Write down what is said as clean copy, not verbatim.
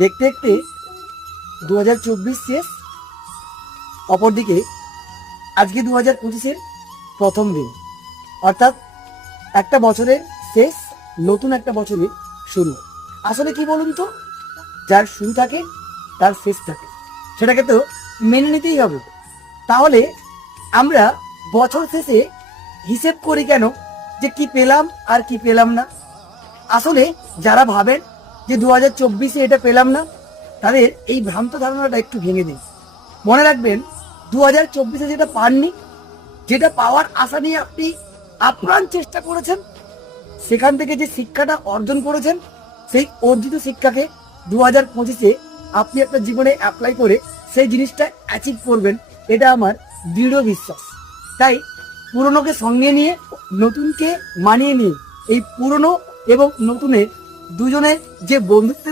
দেখতে দেখতে 2024 শেষ, অপরদিকে আজকে 2025-এর প্রথম দিন, অর্থাৎ একটা বছরের শেষ, নতুন একটা বছরের শুরু। আসলে কি বলুন তো, যার শুরু থাকে তার শেষ থাকে, সেটাকে তো মেনে নিতেই হবে। তাহলে আমরা বছর শেষে হিসেব করি কেন যে কি পেলাম আর কি পেলাম না? আসলে যারা ভাবেন যে 2024-এ এটা পেলাম না, তাদের এই ভ্রান্ত ধারণাটা একটু ভেঙে দিন। মনে রাখবেন, 2024-এ যেটা পাননি, যেটা পাওয়ার আশা নিয়ে আপনি আপ্রাণ চেষ্টা করেছেন, সেখান থেকে যে শিক্ষাটা অর্জন করেছেন, সেই অর্জিত শিক্ষাকে 2025-এ আপনি আপনার জীবনে অ্যাপ্লাই করে সেই জিনিসটা অ্যাচিভ করবেন, এটা আমার দৃঢ় বিশ্বাস। তাই পুরনোকে সঙ্গে নিয়ে নতুনকে মানিয়ে নিয়ে এই পুরনো এবং নতুনের দুজনের যে বন্ধুত্বের